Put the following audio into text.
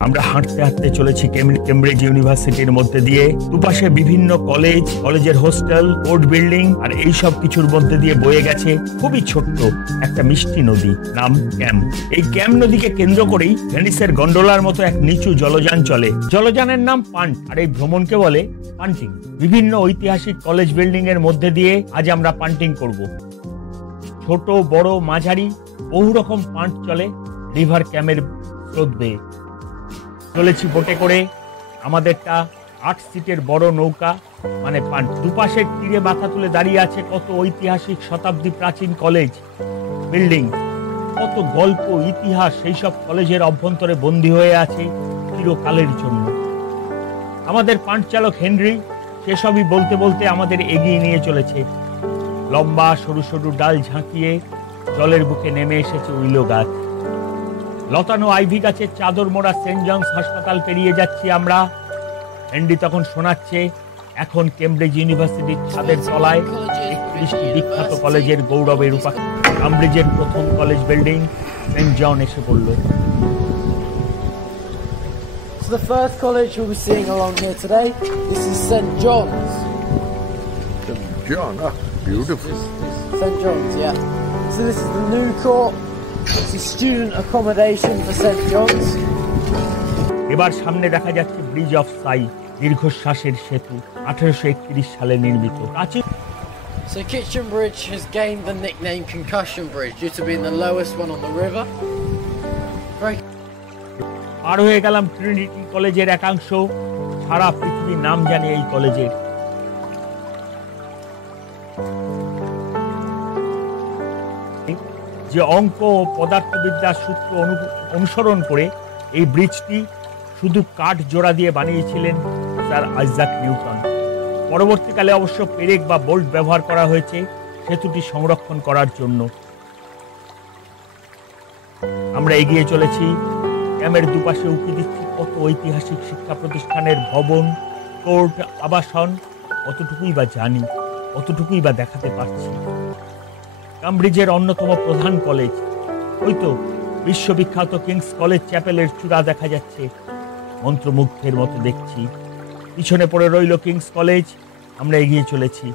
আমরা হাঁটতে হাঁটতে চলেছি কেমব্রিজ ইউনিভার্সিটির মধ্যে দিয়ে। দুপাশে বিভিন্ন কলেজের হোস্টেল, কোর্ট বিল্ডিং আর এই সব কিছুর মধ্যে দিয়ে বয়ে গেছে খুবই ছোট্ট একটা মিষ্টি নদী, নাম ক্যাম। এই ক্যাম নদীকে কেন্দ্র করেই ভেনিসের গন্ডোলার মতো এক নিচু জলযান চলে। জলযানের নাম পান্ট, আর এই ভ্রমণকে বলে পান্টিং। বিভিন্ন ঐতিহাসিক কলেজ বিল্ডিং এর মধ্যে দিয়ে আজ আমরা পান্টিং করব। ছোট বড় মাঝারি বহু রকম পান্ট চলে রিভার ক্যামের স্রোত বেয়ে। চলেছি বোটে করে, আমাদেরটা 8 সিটের বড় নৌকা মানে পান্ট। দুপাশের তীরে মাথা তুলে দাঁড়িয়ে আছে কত ঐতিহাসিক শতাব্দী প্রাচীন কলেজ বিল্ডিং, কত গল্প ইতিহাস সেই সব কলেজের অভ্যন্তরে বন্দী হয়ে আছে চিরকালের জন্য। আমাদের পান্ট চালক হেনরি সেসবই বলতে বলতে আমাদের এগিয়ে নিয়ে চলেছে। লম্বা সরু সরু ডাল ঝাঁকিয়ে জলের বুকে নেমে এসেছে উইলো গাছ। লতানো আইভি গাছের চাদর মোড়া সেন্ট জনস হাসপাতাল পেরিয়ে যাচ্ছি আমরা। হেনরি তখন শোনাচ্ছে এখন কেমব্রিজ ইউনিভার্সিটির ছাদের তলায় 31টি বিখ্যাত কলেজের গৌরবের রূপাক্ষর। কেমব্রিজের প্রথম কলেজ বিল্ডিং সেন্ট জন এসে পড়ল। So the first college we'll be seeing along here today, this is St. John's. St. John, beautiful. St. John's, yeah. So this is the new court. It's a student accommodation for St. John's. এবার সামনে দেখা যাচ্ছে bridge of সাই, দীর্ঘশ্বাসের সেতু, 1831 সালে নির্মিত। So Kitchen Bridge has gained the nickname Concussion Bridge due to being the lowest one on the river. পার হয়ে গেলাম Trinity কলেজের একাংশ, সারা পৃথিবীর নাম জানে এই কলেজের। যে অঙ্ক ও পদার্থবিদ্যার সূত্র অনুসরণ করে এই ব্রিজটি শুধু কাঠ জোড়া দিয়ে বানিয়েছিলেন স্যার আইজাক নিউটন। পরবর্তীকালে অবশ্য পেরেক বা বোল্ট ব্যবহার করা হয়েছে সেতুটি সংরক্ষণ করার জন্য। আমরা এগিয়ে চলেছি, ক্যামের দুপাশে উঁকি দিচ্ছি কত ঐতিহাসিক শিক্ষা প্রতিষ্ঠানের ভবন, কোর্ট, আবাসন। কতটুকুই বা জানি, কতটুকুই বা দেখাতে পারছি। কেমব্রিজের অন্যতম প্রধান কলেজ, ওই তো বিশ্ববিখ্যাত কিংস কলেজ চ্যাপেলের চূড়া দেখা যাচ্ছে, মন্ত্রমুগ্ধের মতো দেখছি। পিছনে পড়ে রইল কিংস কলেজ। আমরা এগিয়ে চলেছি।